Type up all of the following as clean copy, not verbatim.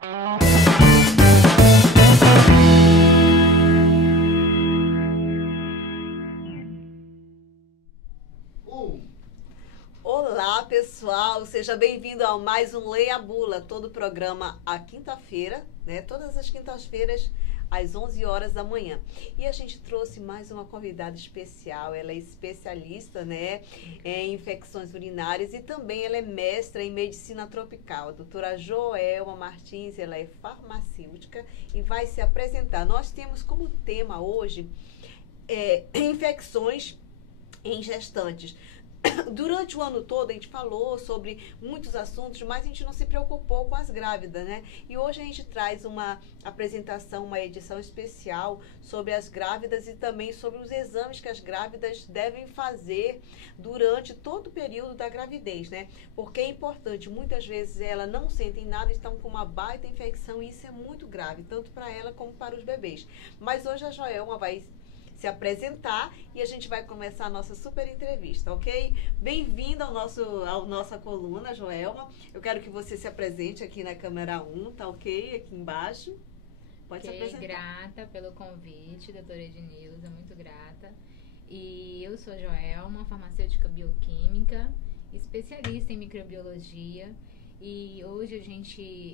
Olá, pessoal, seja bem-vindo a mais um Leia a Bula, todo o programa à quinta-feira, né? Todas as quintas-feiras, às 11 horas da manhã. E a gente trouxe mais uma convidada especial, ela é especialista, né, em infecções urinárias e também ela é mestra em medicina tropical. A doutora Joelma Martins, ela é farmacêutica e vai se apresentar. Nós temos como tema hoje infecções em gestantes. Durante o ano todo a gente falou sobre muitos assuntos, mas a gente não se preocupou com as grávidas, né? E hoje a gente traz uma apresentação, uma edição especial sobre as grávidas e também sobre os exames que as grávidas devem fazer durante todo o período da gravidez, né? Porque é importante, muitas vezes elas não sentem nada, estão com uma baita infecção e isso é muito grave, tanto para ela como para os bebês. Mas hoje a Joelma vai se apresentar e a gente vai começar a nossa super entrevista, ok? Bem-vinda à nossa coluna, Joelma. Eu quero que você se apresente aqui na câmera 1, tá ok? Aqui embaixo. Pode se apresentar. Grata pelo convite, doutora Ednilza, muito grata. E eu sou Joelma, farmacêutica bioquímica, especialista em microbiologia. E hoje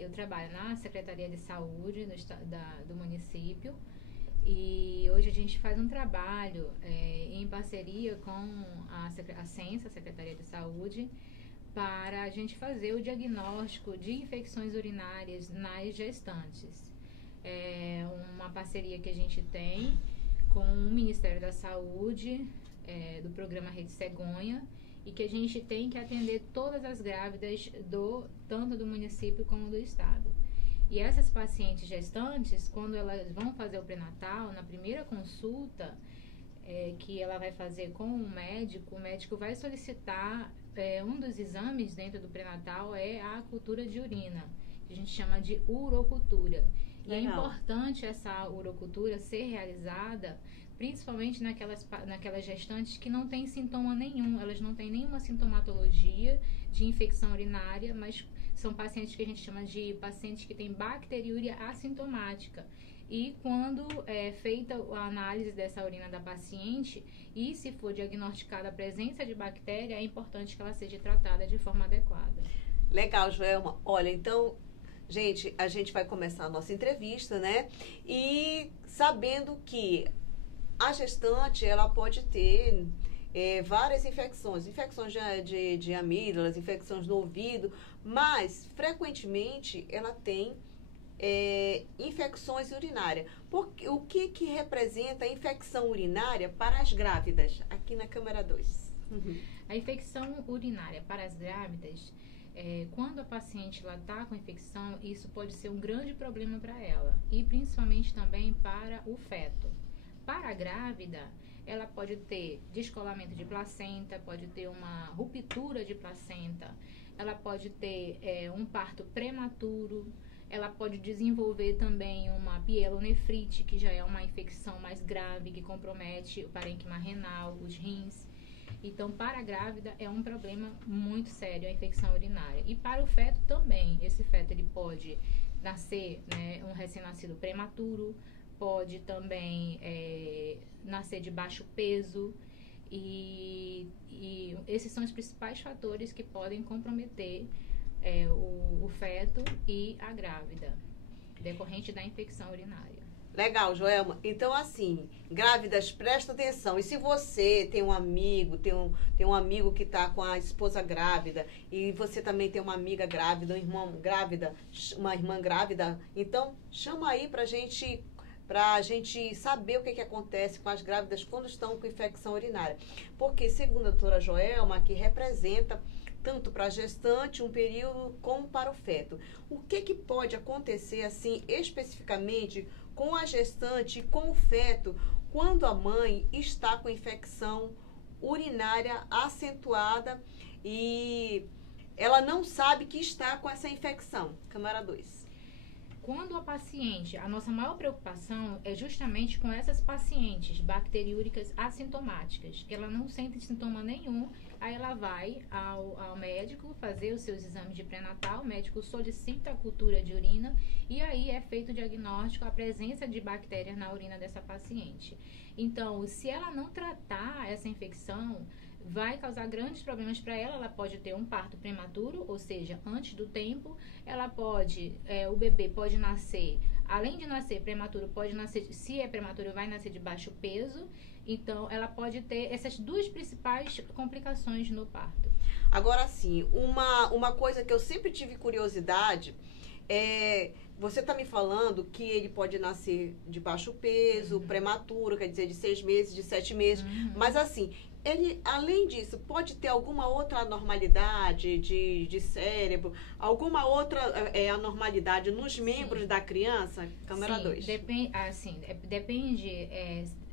eu trabalho na Secretaria de Saúde do município. E hoje a gente faz um trabalho em parceria com a Censa, a Secretaria de Saúde, para a gente fazer o diagnóstico de infecções urinárias nas gestantes. É uma parceria que a gente tem com o Ministério da Saúde, do programa Rede Cegonha, e que a gente tem que atender todas as grávidas tanto do município como do estado. E essas pacientes gestantes, quando elas vão fazer o pré-natal, na primeira consulta que ela vai fazer com o médico vai solicitar um dos exames dentro do pré-natal é a cultura de urina, que a gente chama de urocultura. E é importante essa urocultura ser realizada principalmente naquelas gestantes que não têm sintoma nenhum, elas não têm nenhuma sintomatologia de infecção urinária, mas são pacientes que a gente chama de pacientes que têm bacteriúria assintomática. E quando é feita a análise dessa urina da paciente e se for diagnosticada a presença de bactéria, é importante que ela seja tratada de forma adequada. Legal, Joelma. Olha, então, gente, a gente vai começar a nossa entrevista, né? E sabendo que a gestante, ela pode ter várias infecções de amígdalas, infecções no ouvido, mas frequentemente ela tem infecções urinárias. O que representa a infecção urinária para as grávidas? Aqui na câmera 2. A infecção urinária para as grávidas, quando a paciente está com infecção, isso pode ser um grande problema para ela e principalmente também para o feto. Para a grávida, ela pode ter descolamento de placenta, pode ter uma ruptura de placenta, ela pode ter um parto prematuro, ela pode desenvolver também uma pielonefrite, que já é uma infecção mais grave, que compromete o parênquima renal, os rins. Então, para a grávida é um problema muito sério a infecção urinária. E para o feto também, esse feto ele pode nascer, né, um recém-nascido prematuro, pode também nascer de baixo peso e esses são os principais fatores que podem comprometer o feto e a grávida, decorrente da infecção urinária. Legal, Joelma. Então, assim, grávidas, presta atenção. E se você tem um amigo, tem um amigo que está com a esposa grávida, e você também tem uma amiga grávida, uma irmã grávida, então chama aí pra gente saber o que acontece com as grávidas quando estão com infecção urinária. Porque, segundo a doutora Joelma, que representa tanto para a gestante um período como para o feto. O que pode acontecer, assim, especificamente com a gestante e com o feto quando a mãe está com infecção urinária acentuada e ela não sabe que está com essa infecção? Câmara 2. Quando a nossa maior preocupação é justamente com essas pacientes bacteriúricas assintomáticas, que ela não sente sintoma nenhum, aí ela vai ao médico fazer os seus exames de pré-natal, o médico solicita a cultura de urina e aí é feito o diagnóstico, a presença de bactérias na urina dessa paciente. Então, se ela não tratar essa infecção, vai causar grandes problemas para ela. Ela pode ter um parto prematuro, ou seja, antes do tempo. Ela pode, o bebê pode nascer, além de nascer prematuro, pode nascer, se é prematuro, vai nascer de baixo peso. Então, ela pode ter essas duas principais complicações no parto. Agora, sim, uma coisa que eu sempre tive curiosidade é... Você está me falando que ele pode nascer de baixo peso, prematuro, quer dizer, de 6 meses, de 7 meses. Mas, assim, ele, além disso, pode ter alguma outra anormalidade de cérebro, alguma outra anormalidade nos membros da criança? Câmera 2. Depende.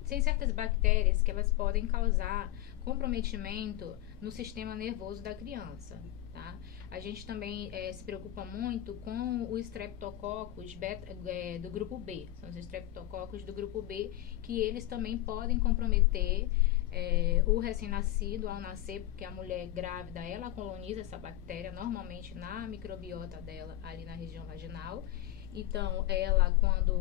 Tem certas bactérias que elas podem causar comprometimento no sistema nervoso da criança, tá? A gente também se preocupa muito com o Streptococcus do grupo B. São os Streptococcus do grupo B, que eles também podem comprometer o recém-nascido ao nascer, porque a mulher grávida, ela coloniza essa bactéria normalmente na microbiota dela, ali na região vaginal. Então,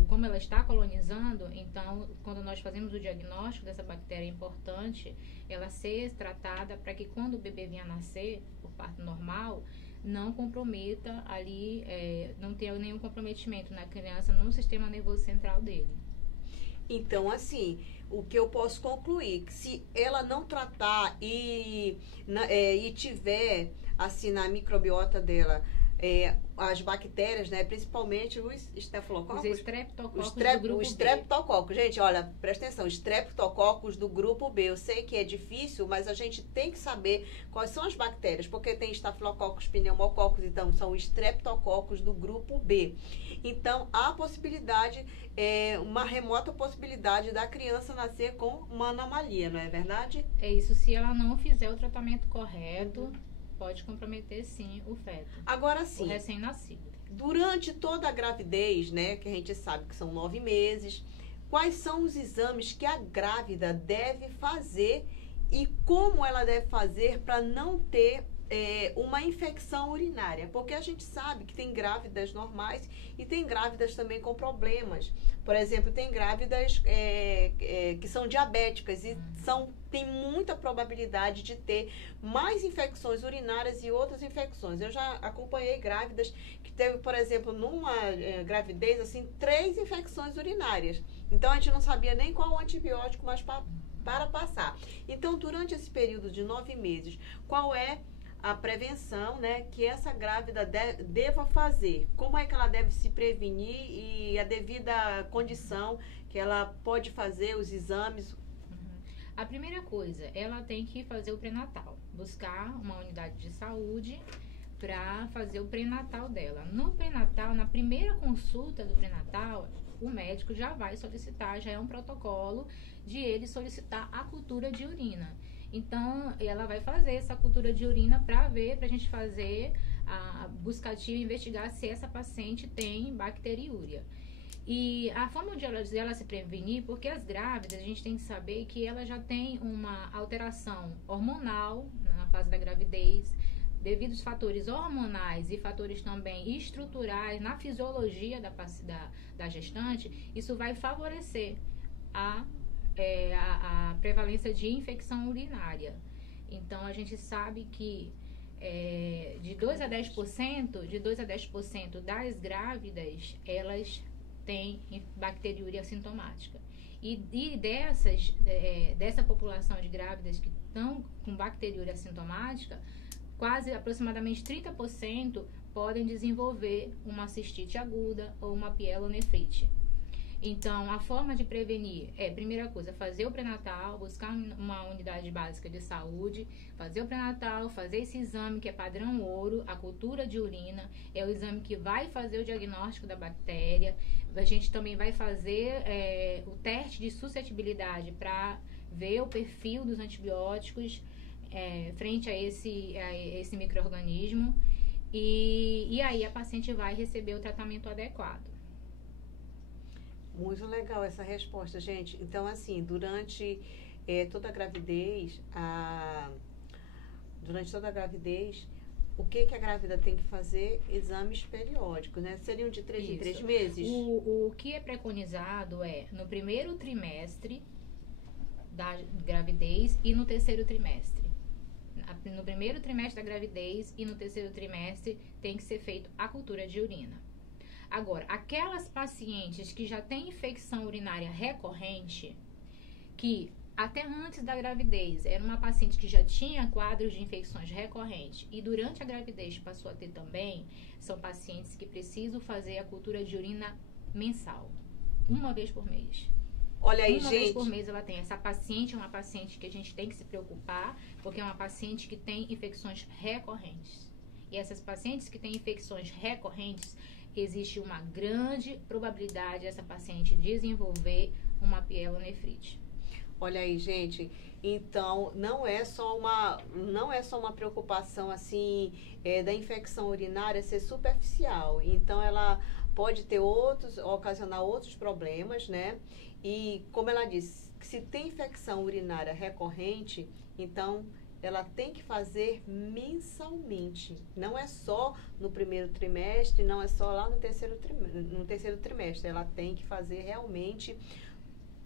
como ela está colonizando, então, quando nós fazemos o diagnóstico dessa bactéria, é importante ela ser tratada para que quando o bebê venha a nascer, por parto normal, não comprometa ali, não tenha nenhum comprometimento na criança no sistema nervoso central dele. Então, assim, o que eu posso concluir, que se ela não tratar e tiver, assim, na microbiota dela, as bactérias, né, principalmente os estafilococcus. Os estreptococcus do grupo B. Estreptococcus. Gente, olha, presta atenção, estreptococcus do grupo B. Eu sei que é difícil, mas a gente tem que saber quais são as bactérias, porque tem estafilococcus, pneumococcus, então são estreptococcus do grupo B. Então, há possibilidade, uma remota possibilidade da criança nascer com uma anomalia, não é verdade? É isso, se ela não fizer o tratamento correto, pode comprometer, sim, o feto. Agora sim. O recém-nascido. Durante toda a gravidez, né, que a gente sabe que são 9 meses, quais são os exames que a grávida deve fazer e como ela deve fazer para não ter uma infecção urinária? Porque a gente sabe que tem grávidas normais e tem grávidas também com problemas. Por exemplo, tem grávidas que são diabéticas e tem muita probabilidade de ter mais infecções urinárias e outras infecções. Eu já acompanhei grávidas que teve, por exemplo, numa gravidez, assim, 3 infecções urinárias. Então, a gente não sabia nem qual o antibiótico mais para passar. Então, durante esse período de 9 meses, qual é a prevenção, né, que essa grávida deva fazer? Como é que ela deve se prevenir e a devida condição que ela pode fazer os exames? A primeira coisa, ela tem que fazer o pré-natal, buscar uma unidade de saúde para fazer o pré-natal dela. No pré-natal, na primeira consulta do pré-natal, o médico já vai solicitar, já é um protocolo de ele solicitar a cultura de urina. Então, ela vai fazer essa cultura de urina para a gente fazer a buscativa e investigar se essa paciente tem bacteriúria. E a forma de ela se prevenir, porque as grávidas, a gente tem que saber que ela já tem uma alteração hormonal na fase da gravidez, devido aos fatores hormonais e fatores também estruturais na fisiologia da gestante, isso vai favorecer a prevalência de infecção urinária. Então, a gente sabe que de 2 a 10% das grávidas, elas têm bacteriúria assintomática. E dessa população de grávidas que estão com bacteriúria assintomática, aproximadamente 30% podem desenvolver uma cistite aguda ou uma pielonefrite. Então, a forma de prevenir primeira coisa, fazer o pré-natal, buscar uma unidade básica de saúde, fazer o pré-natal, fazer esse exame que é padrão ouro, a cultura de urina, é o exame que vai fazer o diagnóstico da bactéria. A gente também vai fazer o teste de suscetibilidade para ver o perfil dos antibióticos frente a esse micro-organismo. E aí a paciente vai receber o tratamento adequado. Muito legal essa resposta, gente. Então, assim, durante toda a gravidez, durante toda a gravidez, o que a grávida tem que fazer? Exames periódicos, né? Seriam de 3 em 3 meses? O que é preconizado é no primeiro trimestre da gravidez e no terceiro trimestre. No primeiro trimestre da gravidez e no terceiro trimestre tem que ser feito a cultura de urina. Agora, aquelas pacientes que já têm infecção urinária recorrente, que até antes da gravidez era uma paciente que já tinha quadros de infecções recorrentes e durante a gravidez passou a ter também, são pacientes que precisam fazer a cultura de urina mensal, uma vez por mês. Olha aí, uma gente. vez por mês ela tem. Essa paciente é uma paciente que a gente tem que se preocupar, porque é uma paciente que tem infecções recorrentes. E essas pacientes que têm infecções recorrentes, existe uma grande probabilidade dessa paciente desenvolver uma pielonefrite. Olha aí, gente. Então, não é só uma preocupação assim da infecção urinária ser superficial. Então, ela pode ter ocasionar outros problemas, né? E, como ela disse, se tem infecção urinária recorrente, então ela tem que fazer mensalmente. Não é só no primeiro trimestre, não é só lá no terceiro trimestre. Ela tem que fazer realmente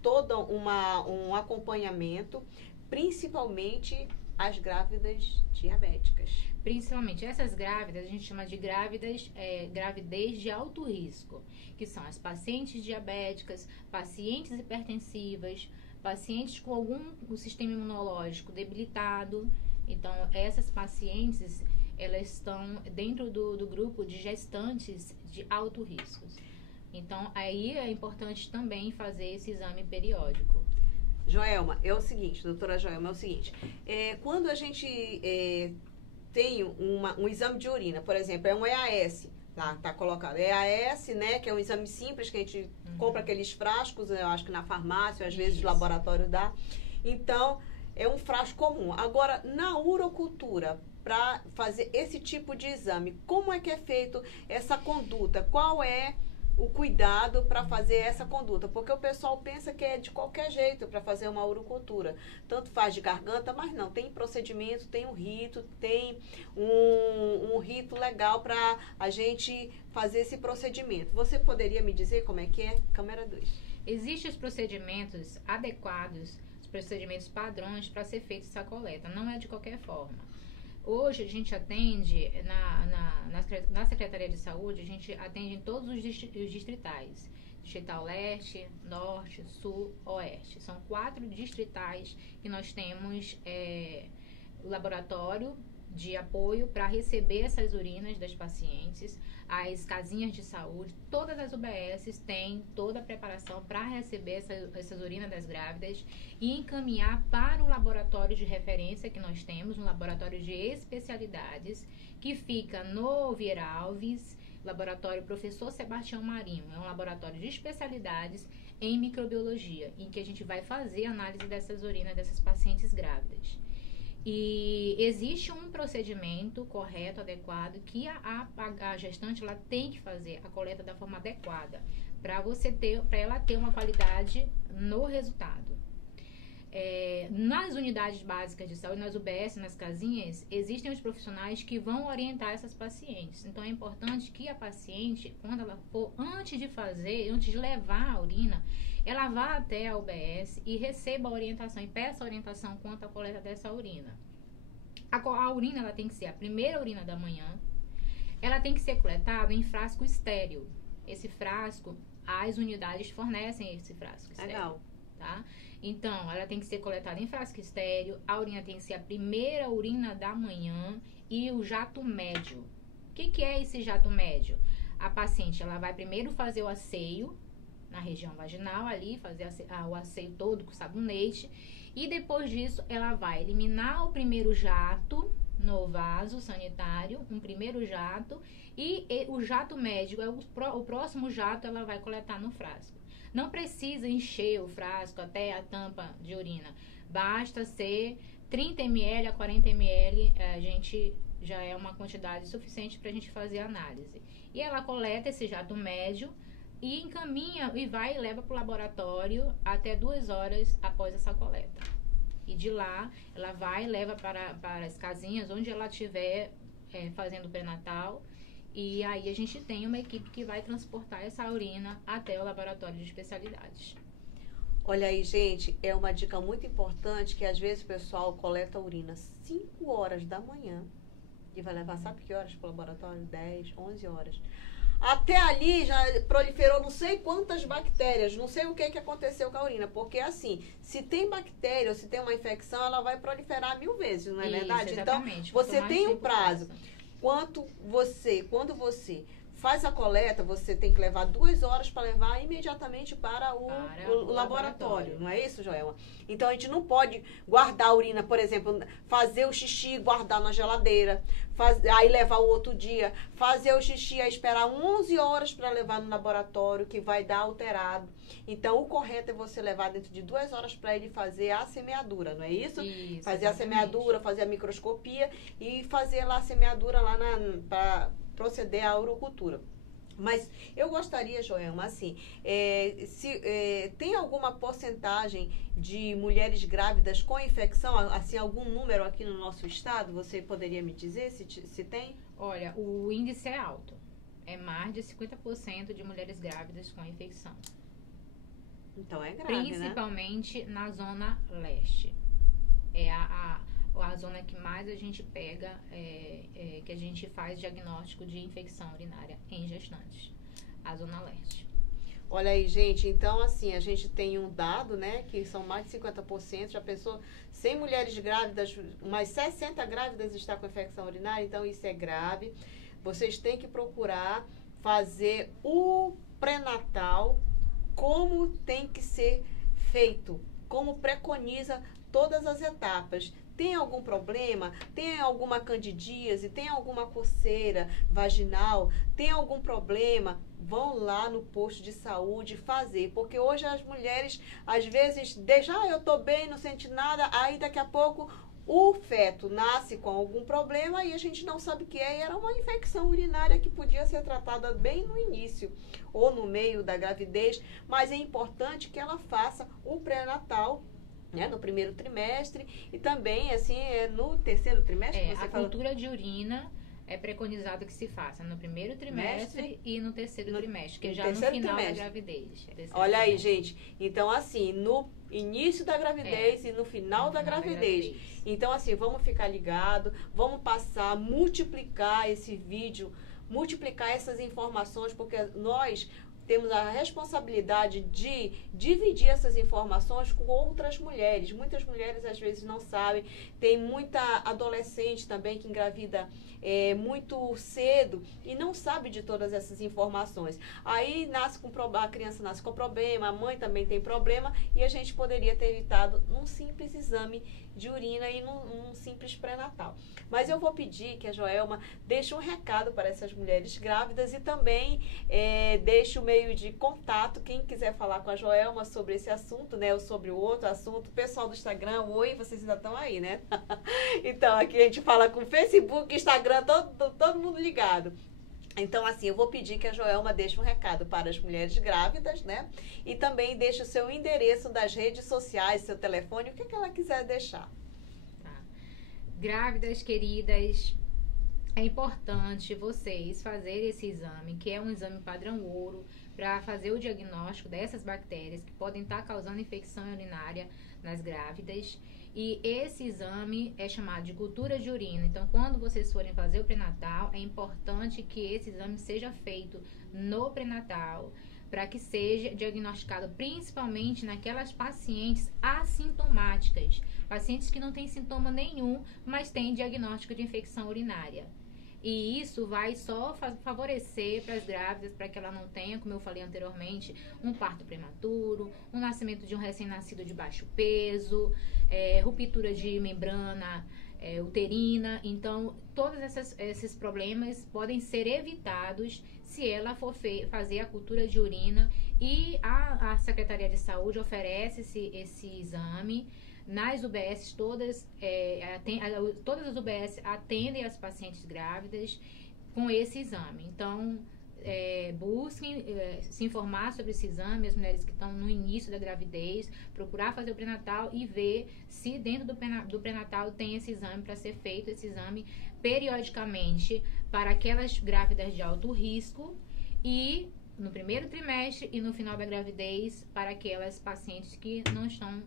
todo um acompanhamento, principalmente as grávidas diabéticas. Principalmente essas grávidas, a gente chama de gravidez de alto risco, que são as pacientes diabéticas, pacientes hipertensivas, pacientes com algum sistema imunológico debilitado. Então, essas pacientes, elas estão dentro do grupo de gestantes de alto risco. Então, aí é importante também fazer esse exame periódico. Joelma, é o seguinte, doutora Joelma, é o seguinte, quando a gente tem um exame de urina, por exemplo, é um EAS, tá colocado, EAS, né, que é um exame simples, que a gente compra aqueles frascos, eu acho que na farmácia, às vezes o laboratório dá, então, é um frasco comum. Agora, na urocultura, para fazer esse tipo de exame, como é que é feito essa conduta? Qual é o cuidado para fazer essa conduta? Porque o pessoal pensa que é de qualquer jeito para fazer uma urocultura. Tanto faz de garganta, mas não. Tem procedimento, tem um rito, tem um rito legal para a gente fazer esse procedimento. Você poderia me dizer como é que é? Câmera 2. Existem os procedimentos adequados, os procedimentos padrões para ser feita essa coleta. Não é de qualquer forma. Hoje a gente atende na Secretaria de Saúde, a gente atende em todos os distritais. Distrital Leste, Norte, Sul, Oeste. São 4 distritais que nós temos o laboratório de apoio para receber essas urinas das pacientes. As casinhas de saúde, todas as UBSs têm toda a preparação para receber essas urinas das grávidas e encaminhar para o laboratório de referência que nós temos, um laboratório de especialidades, que fica no Vieira Alves, laboratório Professor Sebastião Marinho. É um laboratório de especialidades em microbiologia, em que a gente vai fazer análise dessas urinas dessas pacientes grávidas. E existe um procedimento correto, adequado, que a gestante ela tem que fazer a coleta da forma adequada para ela ter uma qualidade no resultado. Nas unidades básicas de saúde, nas UBS, nas casinhas, existem os profissionais que vão orientar essas pacientes. Então é importante que a paciente, quando ela for, antes de levar a urina, ela vá até a UBS e receba a orientação e peça a orientação quanto à coleta dessa urina. A urina ela tem que ser a primeira urina da manhã, ela tem que ser coletada em frasco estéril. Esse frasco, as unidades fornecem esse frasco estéril. Legal. Tá? Então, ela tem que ser coletada em frasco estéril, a urina tem que ser a primeira urina da manhã e o jato médio. O que é esse jato médio? A paciente ela vai primeiro fazer o asseio na região vaginal ali, fazer o asseio todo com sabonete e depois disso ela vai eliminar o primeiro jato no vaso sanitário, um primeiro jato e o jato médio é o próximo jato ela vai coletar no frasco. Não precisa encher o frasco até a tampa de urina, basta ser 30 ml a 40 ml, a gente já é uma quantidade suficiente para a gente fazer a análise. E ela coleta esse jato médio e encaminha e vai e leva para o laboratório até 2 horas após essa coleta. E de lá, ela vai e leva para as casinhas onde ela estiver fazendo o pré-natal. E aí a gente tem uma equipe que vai transportar essa urina até o laboratório de especialidades. Olha aí, gente, é uma dica muito importante que às vezes o pessoal coleta a urina 5 horas da manhã e vai levar, sabe que horas para o laboratório? 10, 11 horas. Até ali já proliferou não sei quantas bactérias, não sei o que aconteceu com a urina, porque assim, se tem bactéria ou se tem uma infecção, ela vai proliferar 1000 vezes, não é verdade? Então, você tem um prazo. Quando você faz a coleta, você tem que levar 2 horas para levar imediatamente para o laboratório. Não é isso, Joelma? Então, a gente não pode guardar a urina, por exemplo, fazer o xixi e guardar na geladeira, aí levar o outro dia, fazer o xixi e esperar 11 horas para levar no laboratório, que vai dar alterado. Então, o correto é você levar dentro de 2 horas para ele fazer a semeadura, não é isso? Isso, fazer a semeadura, fazer a microscopia e fazer lá a semeadura lá para proceder à urocultura. Mas eu gostaria, Joelma, assim, tem alguma porcentagem de mulheres grávidas com infecção, assim, algum número aqui no nosso estado? Você poderia me dizer se tem? Olha, o índice é alto. É mais de 50% de mulheres grávidas com infecção. Então é grave, principalmente, né? Na zona leste. É a zona que mais a gente pega, que a gente faz diagnóstico de infecção urinária em gestantes, a zona leste. Olha aí, gente, então assim, a gente tem um dado, né, que são mais de 50%, já pensou, 100 mulheres grávidas, umas 60 grávidas estão com infecção urinária, então isso é grave. Vocês têm que procurar fazer o pré-natal como tem que ser feito, como preconiza todas as etapas. Tem algum problema? Tem alguma candidíase? Tem alguma coceira vaginal? Tem algum problema? Vão lá no posto de saúde fazer. Porque hoje as mulheres, às vezes, eu tô bem, não senti nada, aí daqui a pouco o feto nasce com algum problema e a gente não sabe o que é. E era uma infecção urinária que podia ser tratada bem no início ou no meio da gravidez. Mas é importante que ela faça o pré-natal, né, no primeiro trimestre e também, assim, no terceiro trimestre. A cultura de urina é preconizado que se faça no primeiro trimestre e no terceiro trimestre, que é já no final da gravidez. Olha aí, gente. Então, assim, no início da gravidez e no final da gravidez. Então, assim, vamos ficar ligado, vamos multiplicar esse vídeo, multiplicar essas informações, porque nós temos a responsabilidade de dividir essas informações com outras mulheres. Muitas mulheres, às vezes, não sabem. Tem muita adolescente também que engravida muito cedo e não sabe de todas essas informações. Aí a criança nasce com problema, a mãe também tem problema e a gente poderia ter evitado num simples exame de urina e num simples pré-natal. Mas eu vou pedir que a Joelma deixe um recado para essas mulheres grávidas e também deixe o meio de contato, quem quiser falar com a Joelma sobre esse assunto, né, ou sobre o outro assunto. Pessoal do Instagram, oi, vocês ainda estão aí, né? Então, aqui a gente fala com Facebook, Instagram, todo mundo ligado. Então, assim, eu vou pedir que a Joelma deixe um recado para as mulheres grávidas, né? E também deixe o seu endereço das redes sociais, seu telefone, o que ela quiser deixar. Tá. Grávidas, queridas, é importante vocês fazerem esse exame, que é um exame padrão ouro, para fazer o diagnóstico dessas bactérias que podem estar causando infecção urinária nas grávidas. E esse exame é chamado de cultura de urina. Então, quando vocês forem fazer o pré-natal, é importante que esse exame seja feito no pré-natal, para que seja diagnosticado principalmente naquelas pacientes assintomáticas, pacientes que não têm sintoma nenhum, mas têm diagnóstico de infecção urinária. E isso vai só favorecer para as grávidas, para que ela não tenha, como eu falei anteriormente, um parto prematuro, um nascimento de um recém-nascido de baixo peso, ruptura de membrana uterina. Então, todos esses problemas podem ser evitados se ela for fazer a cultura de urina. E a Secretaria de Saúde oferece esse exame. Nas UBS, todas as UBS atendem as pacientes grávidas com esse exame. Então, busquem se informar sobre esse exame, as mulheres que estão no início da gravidez, procurar fazer o pré-natal e ver se dentro do pré-natal tem esse exame para ser feito, esse exame periodicamente para aquelas grávidas de alto risco e no primeiro trimestre e no final da gravidez para aquelas pacientes que não estão,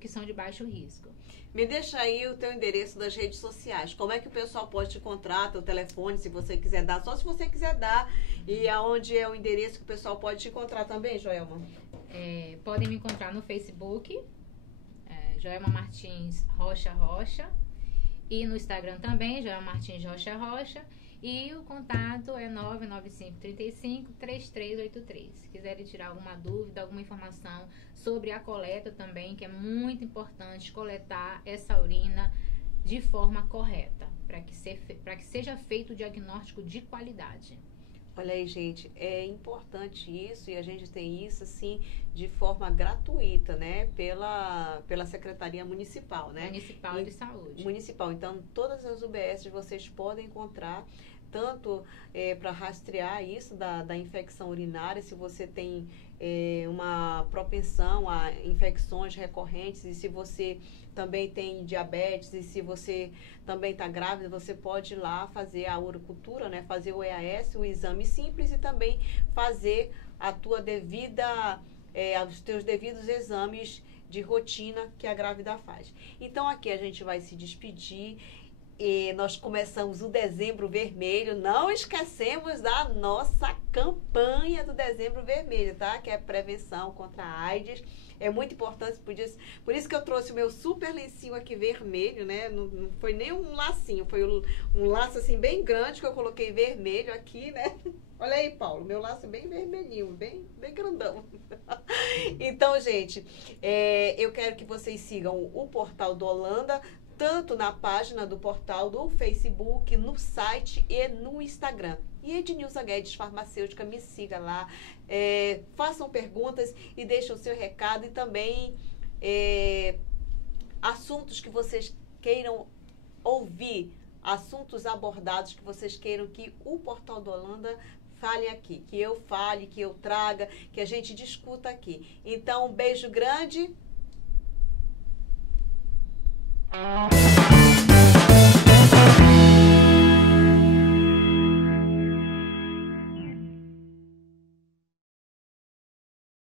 que são de baixo risco. Me deixa aí o teu endereço das redes sociais. Como é que o pessoal pode te encontrar, teu telefone, se você quiser dar, só se você quiser dar. E aonde é o endereço que o pessoal pode te encontrar também, Joelma? Podem me encontrar no Facebook, Joelma Martins Rocha. E no Instagram também, Joelma Martins Rocha. E o contato é 995-35-3383. Se quiserem tirar alguma dúvida, alguma informação sobre a coleta também, que é muito importante coletar essa urina de forma correta, para que seja feito o diagnóstico de qualidade. Olha aí, gente, é importante isso e a gente tem isso, assim, de forma gratuita, né? Pela Secretaria Municipal, né? Municipal de Saúde. Municipal. Então, todas as UBS vocês podem encontrar, tanto para rastrear isso da infecção urinária, se você tem uma propensão a infecções recorrentes e se você também tem diabetes e se você também está grávida, você pode ir lá fazer a urocultura, né? Fazer o EAS, o exame simples e também fazer a tua os teus devidos exames de rotina que a grávida faz. Então aqui a gente vai se despedir. E nós começamos o Dezembro Vermelho, não esquecemos da nossa campanha do Dezembro Vermelho, tá? Que é prevenção contra a AIDS. É muito importante, por isso que eu trouxe o meu super lencinho aqui vermelho, né? Não foi nem um lacinho, foi um laço assim bem grande que eu coloquei vermelho aqui, né? Olha aí, Paulo, meu laço é bem vermelhinho, bem grandão. Então, gente, eu quero que vocês sigam o Portal do Holanda, tanto na página do portal do Facebook, no site e no Instagram. E Ednilza Guedes Farmacêutica, me siga lá, façam perguntas e deixem o seu recado e também assuntos que vocês queiram ouvir, assuntos abordados que vocês queiram que o Portal do Holanda fale aqui, que eu fale, que eu traga, que a gente discuta aqui. Então, um beijo grande.